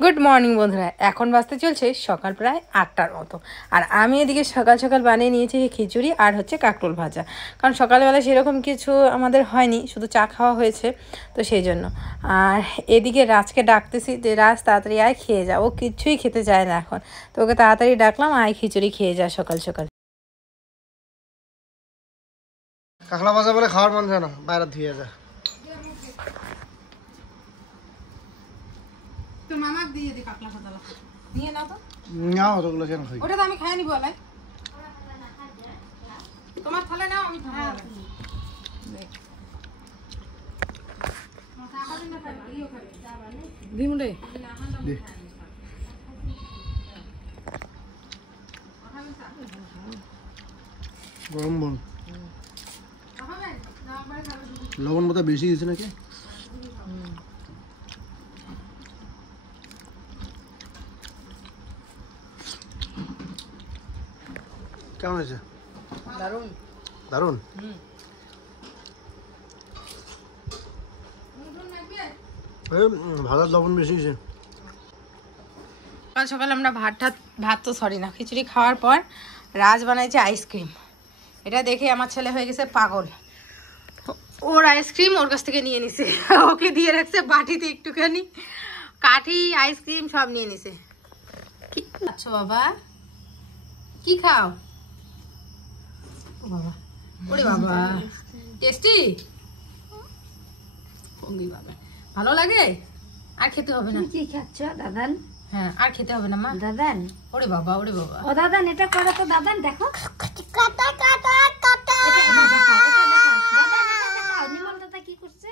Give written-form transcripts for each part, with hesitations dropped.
Good morning বন্ধুরা, এখন বাজতে চলছে সকাল প্রায় 8টার মতো। আর আমি এদিকে সকাল সকাল বানিয়ে নিয়েছি খিচুড়ি আর হচ্ছে কাঁকরোল ভাজা, কারণ সকালবেলা সেরকম কিছু আমাদের হয়নি, শুধু চা খাওয়া হয়েছে, তো সেই জন্য। আর এদিকে রাজকে ডাকতেছি যে রাজ তাড়াতাড়ি আয় খেয়ে যা, ও কিছুই খেতে চায় না এখন, তো ওকে তাড়াতাড়ি ডাকলাম আয় খিচুড়ি খেয়ে যা সকাল সকাল। কাঁকড়া ভাজা বলে খাওয়ার মন যায় না, বাইরে ধুয়ে যা। তোর মামাকে দিয়ে দি কাঁকড়া ভাজা নিয়ে নাও তো। নাও ওগুলো কেন খাই? ওটা তো আমি খাই নি বলে। তোমার থালে নাও, আমি থালে দিমুন্ডে দি গরম বল। লবণ মতো বেশি দিয়েছে নাকি? কেমন হয়েছে? দারুন দারুন। ভাজার লবণ বেশি হয়েছে। সকাল সকাল আমরা ভাত তো সরি না, খিচুড়ি খাওয়ার পর রাজ বানাইছে আইসক্রিম। এটা দেখে আমার ছেলে হয়ে গেছে পাগল, ওর আইসক্রিম ওর কাছ থেকে নিয়ে নিছে, ওকে দিয়ে রাখছে বাটিতে একটুখানি, কাঠি আইসক্রিম সব নিয়ে নিছে। কি খাচ্ছ বাবা? কি খাও? ও বাবা, ওরে বাবা, টেস্টি বাবা, ভালো লাগে? আর খেতে হবে না? কি খাচ্ছ দাদান? হ্যাঁ, আর খেতে হবে না মা। দাদান, ওরে বাবা, ওরে বাবা, ও দাদান এটা করো তো দাদান, দেখো নিমল দাদা কি করছে,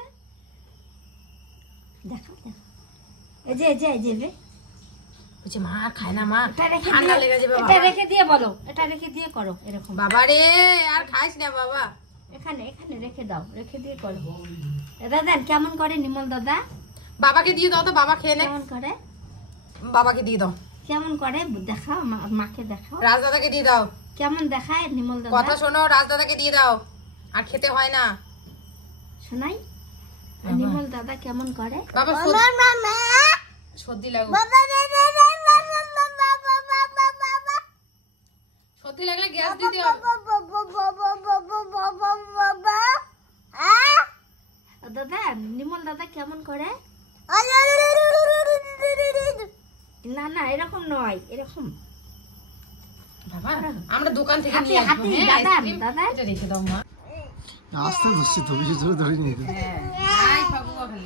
দেখো দেখো, এই যে এই যে এই যে বলছে মা খায় না মা, এটা রেখে ঠান্ডা লেগে যাবে। এটা রেখে দিয়ে বলো, এটা রেখে দিয়ে করো এরকম। বাবা রে, আর খাইস না বাবা, এখানে এখানে রেখে দাও, রেখে দিয়ে করো। দাদান কেমন করে নিমল দাদা? বাবাকে দিয়ে দাও তো, বাবা খেয়ে নে। কেমন করে? বাবাকে দিয়ে দাও। কেমন করে দেখাও, মাকে দেখাও। রাজদাদাকে দিয়ে দাও। কেমন দেখায় নিমল দাদা? কথা শোনো, রাজদাদাকে দিয়ে দাও, আর খেতে হয় না। শোনাই নিমল দাদা কেমন করে? বাবা সর্দি লাগবে, সর্দি লাগলে গ্যাস দিতে হবে। দাদা নিমল দাদা কেমন করে? না না এরকম নয়, এরকম বাবা আমরা দোকান থেকে নিয়ে আসবো। হ্যাঁ আইসক্রিম দাদা, এটা রেখে দাও মা। আস্তে ধরছি তো, বেশি ধরে ধরে নিয়ে। হ্যাঁ আই বাবু খালি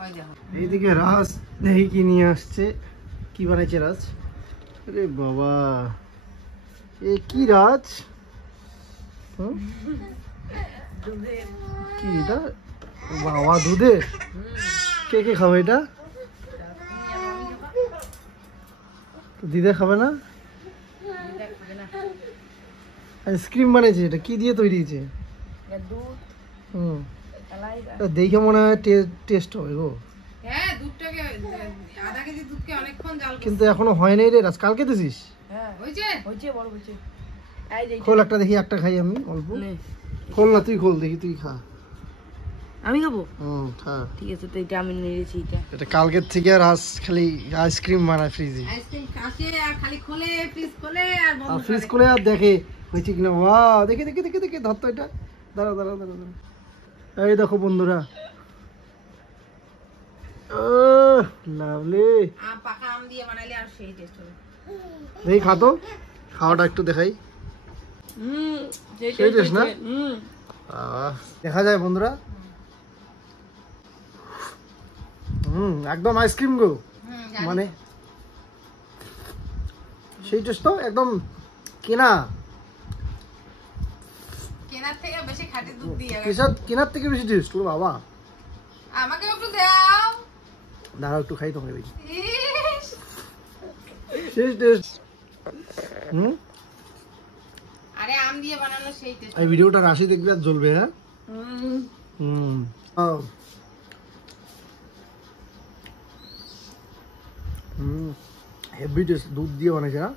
ওই দেখো। এইদিকে রাজ দেখি কি নিয়ে আসছে। কি বানাইছে রাজ? আরে বাবা, এ কি রাজ? কি এটা? বাবা দুধের? কে কে খাবে এটা? দিদা খাবে না? আইসক্রিম বানিয়েছে, এটা কি দিয়ে তৈরি হয়েছে? দেখে মনে হয় টেস্ট হবে গো। হ্যাঁ দুধটাকে আধা কেজি দুধকে অনেকক্ষণ জাল, কিন্তু এখনো হয় নাই রে রাজ, কালকে দিছিস? হ্যাঁ হইছে হইছে, বড় হইছে। এই যে খোল একটা দেখি, একটা খাই আমি অল্প। খোল না, তুই খোল দেখি, তুই খা। আমি খাবো? খা। ঠিক আছে, তো এটা আমি নিয়েছি। এটা কালকের থেকে রাজ খালি আইসক্রিম বানায় ফ্রিজে, আইসক্রিম কাছে আর খালি খোলে, ফ্রিজ খোলে আর বন্ধ করে। ফ্রিজ খুলে আর দেখে হয়েছে কিনা। ওয়াও, দেখে দেখে দেখে দেখে ধর তো এটা। দাঁড়া দাঁড়া দাঁড়া দাঁড়া, এই দেখো বন্ধুরা, লাভলি। পাকা আম দিয়ে বানাইলে আর সেই টেস্ট হবে। দেখি খা তো, খাওয়াটা একটু দেখাই। সেই টেস্ট না? দেখা যায় বন্ধুরা, একদম আইসক্রিম গো, মানে সেই টেস্ট তো একদম। কেনার থেকে বেশি খাঁটি দুধ দিয়ে, কেনার থেকে বেশি টেস্ট বাবা। আমাকে একটু দাও, দাঁড়াও একটু খাই তোমাকে দেখি। সেই টেস্ট। আরে আম দিয়ে বানানো সেই টেস্ট। এই ভিডিওটা রাশি দেখবে আর জ্বলবে। হ্যাঁ হেভি টেস্ট, দুধ দিয়ে বানাইছে না?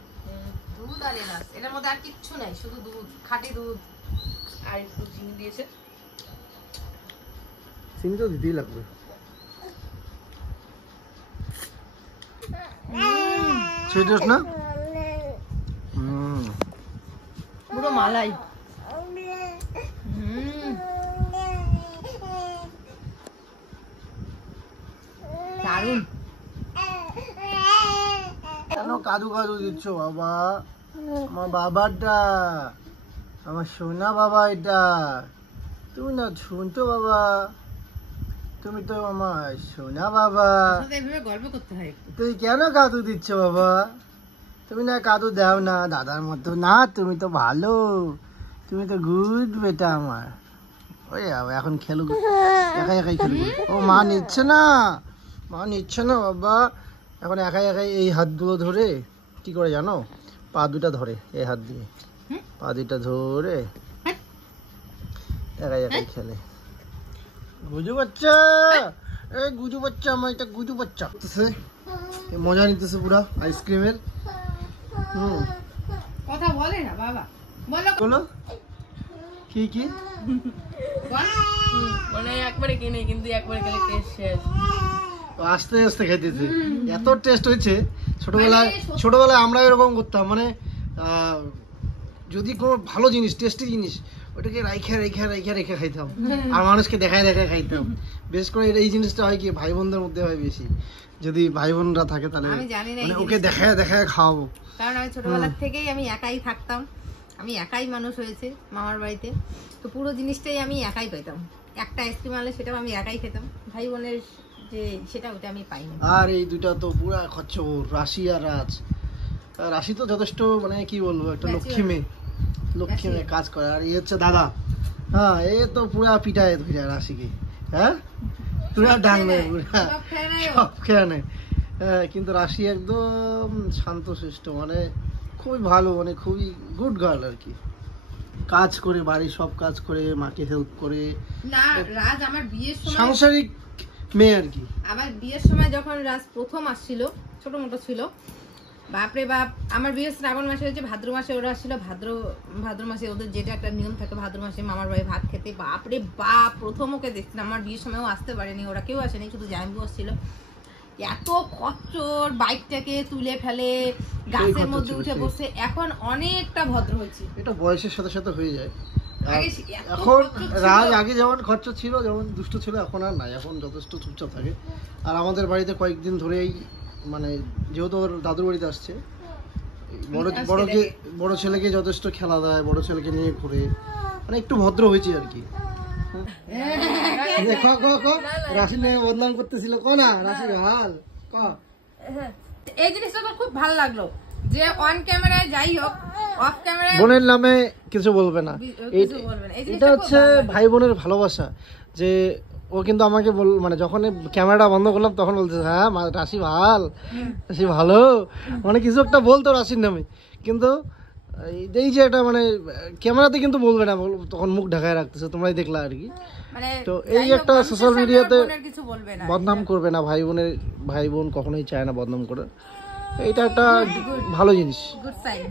দুধ আর এলাচ, এর মধ্যে আর কিচ্ছু নাই, শুধু দুধ, খাঁটি দুধ আর একটু চিনি দিয়েছে। চিনি তো দিতেই লাগবে। সেই টেস্ট না? পুরো মালাই। দারুন। কেন কাদু কাদু দিচ্ছ বাবা? আমার বাবারটা, আমার সোনা বাবা এটা। তুমি না শুনছো বাবা, তুমি তো আমার সোনা বাবা। এভাবে গল্প করতে হয়। তুই কেন কাদু দিচ্ছ বাবা? তুমি না কাদু দাও না দাদার মতো না, তুমি তো ভালো, তুমি তো গুড বেটা আমার। ওই এখন খেলুক, একাই একাই খেলুক। ও মা নিচ্ছে না, মা নিচ্ছে না বাবা। এখন একাই একাই এই হাতগুলো ধরে কি করে জানো, পা দুটা ধরে এই হাত দিয়ে, পা দুটা ধরে একাই একাই খেলে। গুজু বাচ্চা, এই গুজু বাচ্চা, আমার এটা গুজু বাচ্চা মজা নিতেছে পুরা আইসক্রিমের। কথা বলে না বাবা, বলো বলো কি কি মানে একবারে কিনে, কিন্তু একবারে খেলে টেস্ট শেষ। আস্তে আস্তে খাইতেছে, এত টেস্ট হয়েছে। ছোটবেলায় আমরা এরকম করতাম, মানে যদি কোনো ভালো জিনিস, টেস্টি জিনিস, ওটাকে রেখে খাইতাম, আর মানুষকে দেখায় খাইতাম। বিশেষ করে এই জিনিসটা হয় কি ভাই বোনদের মধ্যে হয় বেশি, যদি ভাই বোনরা থাকে তাহলে আমি জানি না, মানে ওকে দেখায় খাওয়াবো। কারণ আমি ছোটবেলা থেকেই আমি একাই থাকতাম, আমি একাই মানুষ হয়েছে মামার বাড়িতে, তো পুরো জিনিসটাই আমি একাই পেতাম। একটা আইসক্রিম আনলে সেটাও আমি একাই খেতাম, ভাই বোনের যে সেটা ওটা আমি পাইনি। আর এই দুইটা তো পুরা খচ্চর, রাশি আর রাজ। রাশি তো যথেষ্ট মানে কি বলবো, একটা লক্ষ্মী মেয়ে কাজ করে। আর এই হচ্ছে দাদা, হ্যাঁ এ তো পুরা পিটায় ধরে যায় রাশিকে, হ্যাঁ পুরা ডাং নেয়, পুরা সব খেয়ে নেয়। কিন্তু রাশি একদম শান্তশিষ্ট, মানে খুবই ভালো, মানে খুবই গুড গার্ল আর কি। কাজ করে, বাড়ির সব কাজ করে, মাকে হেল্প করে। না রাজ আমার বিয়ের সময়, সাংসারিক মেয়ে আর কি। আমার বিয়ের সময় যখন রাজ প্রথম আসছিল, ছোট মোটো ছিল, বাপরে বাপ। আমার বিয়ে শ্রাবণ মাসে হয়েছে, ভাদ্র মাসে ওরা আসছিল, ভাদ্র মাসে ওদের যেটা একটা নিয়ম থাকে, ভাদ্র মাসে মামার বাড়ি ভাত খেতে। বাপরে বাপ, প্রথম ওকে দেখছিলাম। আমার বিয়ের সময়ও আসতে পারেনি, ওরা কেউ আসেনি, শুধু জামাইবু আসছিল। এত খচ্চর, বাইকটাকে তুলে ফেলে, গাছের মধ্যে উঠে বসে। এখন অনেকটা ভদ্র হয়েছে, এটা বয়সের সাথে সাথে হয়ে যায়। এত এখন খচ্চর ছিল। রাজ আগে যেমন খরচা ছিল, যেমন দুষ্ট ছিল, এখন আর নাই, এখন যথেষ্ট চুপচাপ থাকে। আর আমাদের বাড়িতে কয়েকদিন ধরেই, মানে যেহেতু ওর দাদুর বাড়িতে আসছে, বড় ছেলেকে যথেষ্ট খেলা দেয়, বড় ছেলেকে নিয়ে ঘুরে, মানে একটু ভদ্র হয়েছে আর কি। রাশি নিয়ে বদনাম করতেছিল, ক না রাশির হাল ক। এই জিনিসটা তো খুব ভালো লাগলো যে অন ক্যামেরায় যাই হোক, অফ ক্যামেরায় বোনের নামে কিছু বলবে না। কিছু বলবে না। এই এটা হচ্ছে ভাই বোনের ভালোবাসা। যে ও কিন্তু আমাকে মানে যখন ক্যামেরাটা বন্ধ করলাম তখন বলছে, হ্যাঁ রাশি রাশি ভালো, মানে কিছু একটা বলতো রাশির নামে, কিন্তু এই যে এটা মানে ক্যামেরাতে কিন্তু বলবে না, তখন মুখ ঢাকায় রাখতেছে, তোমরাই দেখলা আর কি। তো এই একটা সোশ্যাল মিডিয়াতে বদনাম করবে না, ভাই বোন কখনোই চায় না বদনাম করে। এটা একটা ভালো জিনিস। Good sign.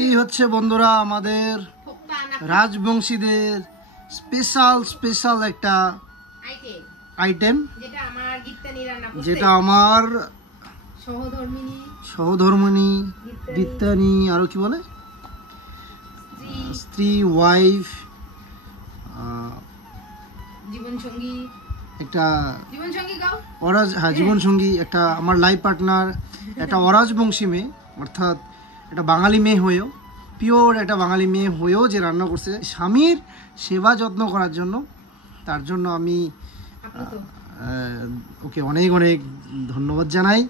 এই হচ্ছে বন্ধুরা আমাদের রাজবংশীদের স্পেশাল একটা আইটেম, যেটা আমার সহধর্মিনী বিত্তানি, আরো কি বলে, স্ত্রী, ওয়াইফ, জীবনসঙ্গী, একটা জীবনসঙ্গী গাও, হ্যাঁ জীবনসঙ্গী, একটা আমার লাইফ পার্টনার, একটা অরাজবংশী মেয়ে, অর্থাৎ একটা বাঙালি মেয়ে হয়েও, পিওর একটা বাঙালি মেয়ে হয়েও যে রান্না করছে স্বামীর সেবা যত্ন করার জন্য, তার জন্য আমি ওকে অনেক ধন্যবাদ জানাই।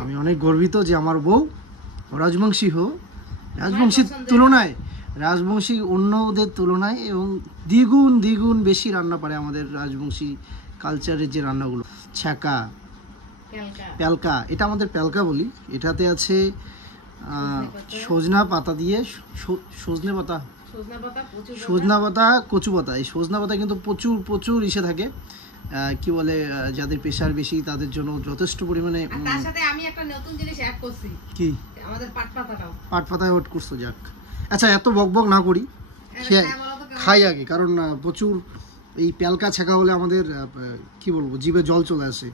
আমি অনেক গর্বিত যে আমার বউ রাজবংশী রাজবংশীর তুলনায়, রাজবংশী অন্যদের তুলনায় এবং দ্বিগুণ বেশি রান্না পারে আমাদের রাজবংশী কালচারের যে রান্নাগুলো, ছ্যাঁকা, প্যালকা, এটা আমাদের প্যালকা বলি। এটাতে আছে সজনা পাতা দিয়ে, সজনে পাতা, সজনা পাতা, কচু পাতা। এই সজনা পাতা কিন্তু প্রচুর প্রচুর ইসে থাকে, কি বলে, যাদের প্রেশার বেশি তাদের জন্য যথেষ্ট পরিমাণে। তার সাথে আমি একটা নতুন জিনিস অ্যাড করছি, কি? আমাদের পাট পাতাটাও। পাট পাতা অ্যাড করছো, যাক। আচ্ছা, এত বকবক না করি, খাই আগে, কারণ প্রচুর এই প্যালকা ছেঁকা হলে আমাদের কি বলবো, জিভে জল চলে আসে।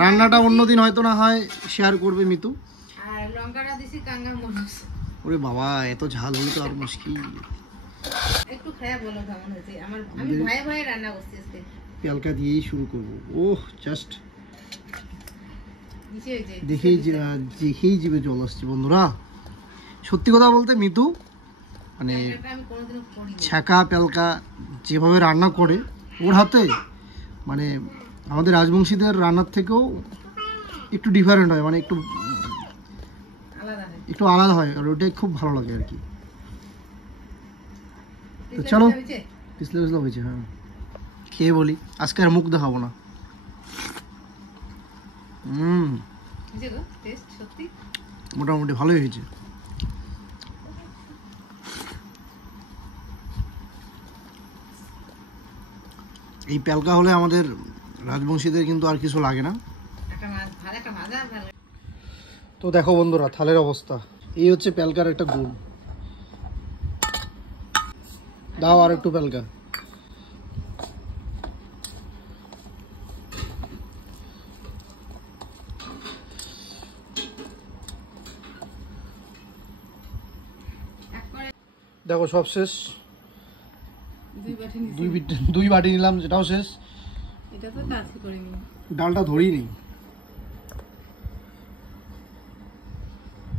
রান্নাটা অন্যদিন হয়তো না হয় শেয়ার করবে মিতু। আর লঙ্কাটা দিছি কাঙ্গা মরিচ। ওরে বাবা, এত ঝাল হলে তো আর মুশকিল। একটু খায়া বলো কেমন হয়েছে। আমি ভয়ে ভয়ে রান্না করছি আজকে। প্যালকা দিয়েই শুরু করবো। ওহ, জাস্ট দেখেই জিভে জল আসছে বন্ধুরা। সত্যি কথা বলতে মিতু মানে ছ্যাঁকা প্যালকা যেভাবে রান্না করে ওর হাতে, মানে আমাদের রাজবংশীদের রান্নার থেকেও একটু ডিফারেন্ট হয়, মানে একটু আলাদা হয়, আর ওটাই খুব ভালো লাগে আর কি। তো চলো, পিছলে পিছলে হয়েছে। হ্যাঁ, খেয়ে বলি, আজকে আর মুখ দেখাবো না। মোটামুটি ভালোই হয়েছে। এই প্যালকা হলে আমাদের রাজবংশীদের কিন্তু আর কিছু লাগে না। তো দেখো বন্ধুরা, থালের অবস্থা এই হচ্ছে। প্যালকার একটা গুণ। দাও আর একটু প্যালকা। দেখো সব শেষ, দুই বাটি নিলাম, যেটাও শেষ। ডালটা ধরেই নেই।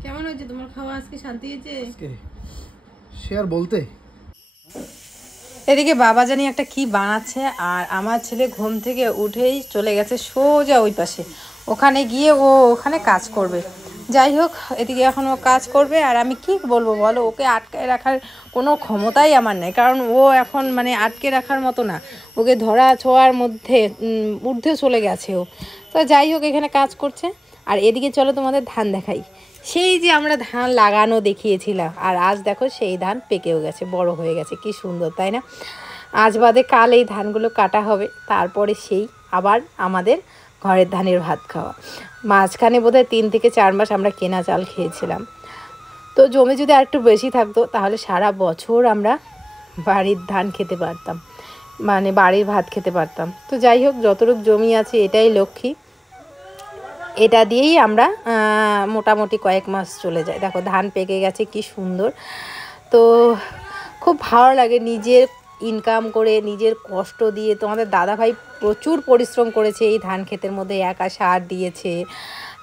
কেমন হয়েছে তোমার খাওয়া আজকে? শান্তি হয়েছে? সে আর বলতে। এদিকে বাবা জানি একটা কি বানাচ্ছে, আর আমার ছেলে ঘুম থেকে উঠেই চলে গেছে সোজা ওই পাশে, ওখানে গিয়ে ও ওখানে কাজ করবে। যাই হোক, এদিকে এখন ও কাজ করবে, আর আমি কি বলবো বলো, ওকে আটকায় রাখার কোনো ক্ষমতাই আমার নেই, কারণ ও এখন মানে আটকে রাখার মতো না, ওকে ধরা ছোঁয়ার মধ্যে ঊর্ধ্বে চলে গেছে ও। তো যাই হোক, এখানে কাজ করছে। আর এদিকে চলো তোমাদের ধান দেখাই। সেই যে আমরা ধান লাগানো দেখিয়েছিলাম, আর আজ দেখো সেই ধান পেকেও গেছে, বড় হয়ে গেছে, কি সুন্দর তাই না? আজ বাদে কাল এই ধানগুলো কাটা হবে, তারপরে সেই আবার আমাদের ঘরের ধানের ভাত খাওয়া। মাঝখানে বোধহয় 3 থেকে 4 মাস আমরা কেনা চাল খেয়েছিলাম। তো জমি যদি আর একটু বেশি থাকতো তাহলে সারা বছর আমরা বাড়ির ধান খেতে পারতাম, মানে বাড়ির ভাত খেতে পারতাম। তো যাই হোক, যতটুকু জমি আছে এটাই লক্ষ্মী, এটা দিয়েই আমরা মোটামুটি কয়েক মাস চলে যায়। দেখো ধান পেকে গেছে, কি সুন্দর। তো খুব ভালো লাগে নিজের ইনকাম করে, নিজের কষ্ট দিয়ে। তোমাদের দাদাভাই প্রচুর পরিশ্রম করেছে এই ধান ক্ষেতের মধ্যে, একা সার দিয়েছে,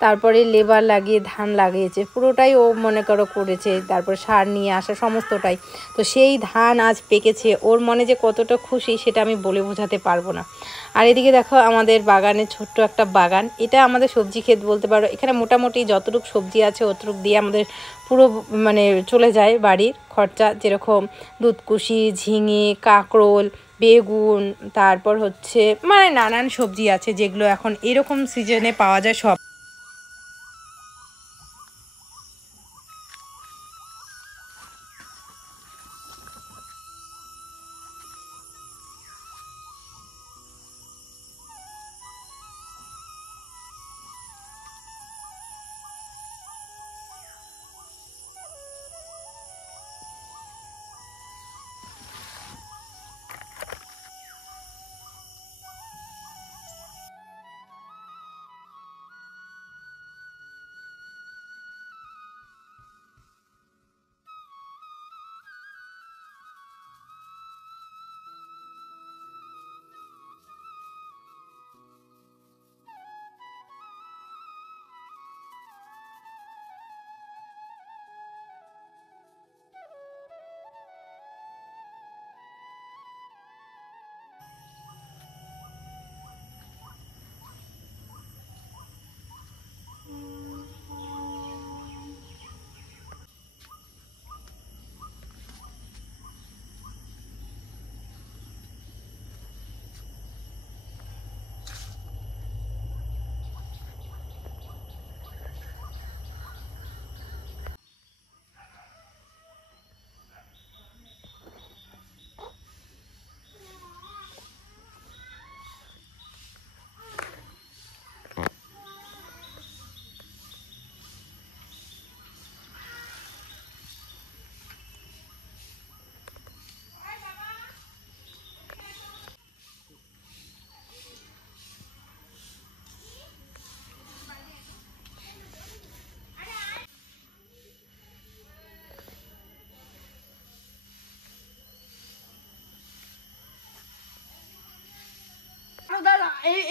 তারপরে লেবার লাগিয়ে ধান লাগিয়েছে, পুরোটাই ও মনে করো করেছে, তারপর সার নিয়ে আসা সমস্তটাই। তো সেই ধান আজ পেকেছে, ওর মনে যে কতটা খুশি সেটা আমি বলে বোঝাতে পারবো না। আর এদিকে দেখো আমাদের বাগানে ছোট্ট একটা বাগান, এটা আমাদের সবজি ক্ষেত বলতে পারো। এখানে মোটামুটি যতটুকু সবজি আছে অতটুকু দিয়ে আমাদের পুরো মানে চলে যায় বাড়ির খরচা, যেরকম দুধকুশি, ঝিঙে, কাঁকরোল, বেগুন, তারপর হচ্ছে মানে নানান সবজি আছে যেগুলো এখন এরকম সিজনে পাওয়া যায় সব।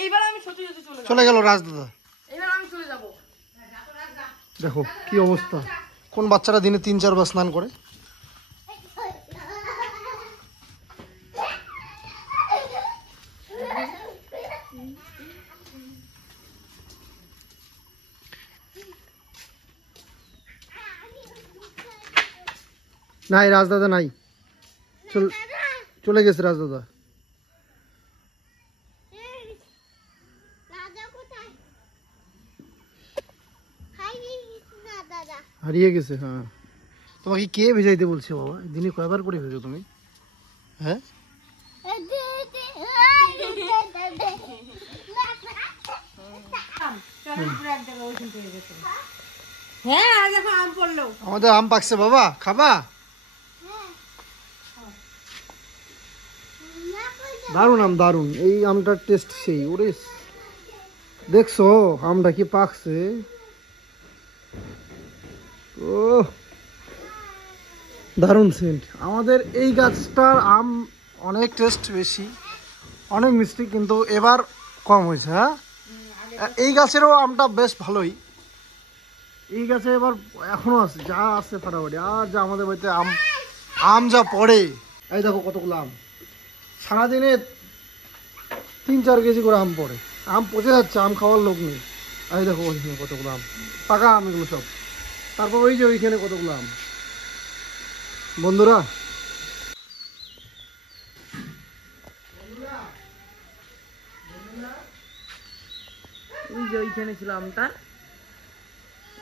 এইবার আমি সত্যি সত্যি চলে যাব। চলে গেল রাজদাদা। এইবার আমি চলে যাব। দেখো কি অবস্থা, কোন বাচ্চারা দিনে 3-4 বার স্নান করে। নাই রাজদাদা নাই, চলে গেছে রাজদাদা। হারিয়ে গেছে। হ্যাঁ, তোমাকে কে ভেজাইতে বলছে বাবা? দিনে কয়বার করে ভেজো তুমি? হ্যাঁ হ্যাঁ, দেখো আম পড়লো। আমাদের আম পাকছে বাবা, খাবা? দারুন আম, দারুন। এই আমটার টেস্ট সেই। ওরে দেখছো আমটা কি পাকছে? ও দারুন সেন্ট। আমাদের এই গাছটার আম অনেক টেস্ট বেশি, অনেক মিষ্টি, কিন্তু এবার কম হয়েছে। হ্যাঁ, এই গাছেরও আমটা বেশ ভালোই। এই গাছে এবার এখনো আছে, যা আছে ফাটাফাটি। আর যা আমাদের বাড়িতে আম যা পড়ে, এই দেখো কতগুলো আম। সারাদিনে 3-4 কেজি করে আম পড়ে। আম পচে যাচ্ছে, আম খাওয়ার লোক নেই। এই দেখো ওইখানে কতগুলো আম, পাকা আম এগুলো সব। তারপর ওই যে ওইখানে কতগুলো আম। বন্ধুরা, ওই যে ওইখানে ছিল আমটা,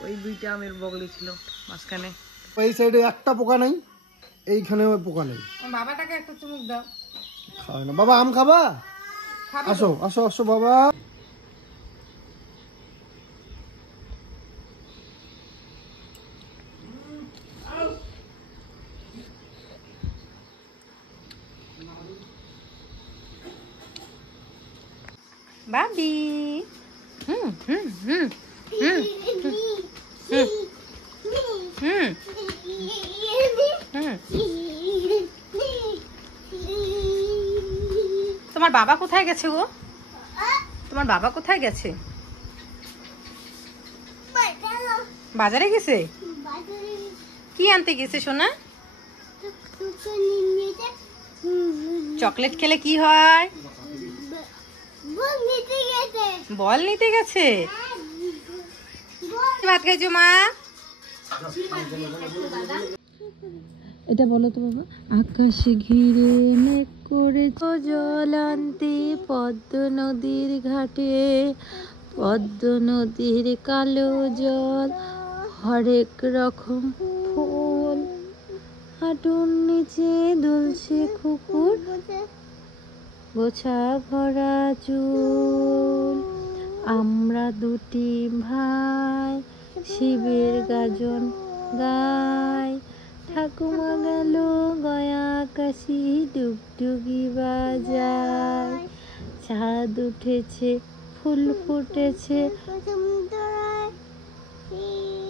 ওই 2টা আমের বগলে ছিল মাঝখানে। এই সাইডে একটা পোকা নেই, এইখানেও পোকা নেই। বাবাটাকে একটা চুমুক দাও। খাওয়াই না বাবা, আম খাবা? আসো আসো আসো বাবা। বাবি। হুম হুম হুম হুম হুম হুম। তোমার বাবা কোথায় গেছে গো? তোমার বাবা কোথায় গেছে? বাজারে গেছে? কি আনতে গেছে সোনা? চকলেট খেলে কি হয়? বল নিতে গেছে। ভাত খাইছো মা? এটা বলো তো বাবা। আকাশে ঘিরে মেঘ করে জল আনতে পদ্ম নদীর ঘাটে, পদ্ম নদীর কালো জল, হরেক রকম ফুল, হাঁটুর নিচে দুলছে কুকুর, গোছা ভরা চুল। আমরা দুটি ভাই শিবের গাজন গাই, ঠাকুমা গেল গয়া কাশি ডুগডুগি বাজায়। চাঁদ উঠেছে, ফুল ফুটেছে,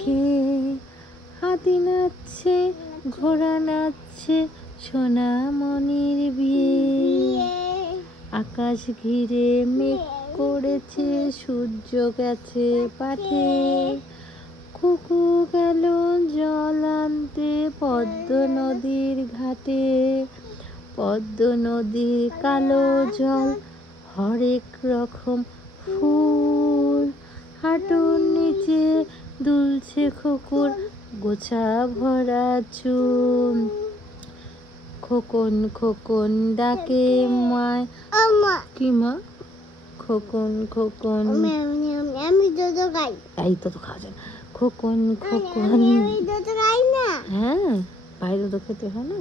কে হাতি নাচছে, ঘোড়া নাচছে, সোনামণির বিয়ে। আকাশ ঘিরে মেঘ করেছে, সূর্য গেছে পাঠে, কুকু গেল জল আনতে পদ্ম নদীর ঘাটে, পদ্ম নদীর কালো জল, হরেক রকম ফুল, হাঁটুর নিচে দুলছে কুকুর, গোছা ভরা চুল। খোকন খোকন ডাকে মায়। কি মা? খোকন খোকন। আমি দুধ খাই। এই তো খাওয়া যায়। খোকন খোকন। দুধ খাই না। হ্যাঁ, বাইরে তো খেতে হয় না।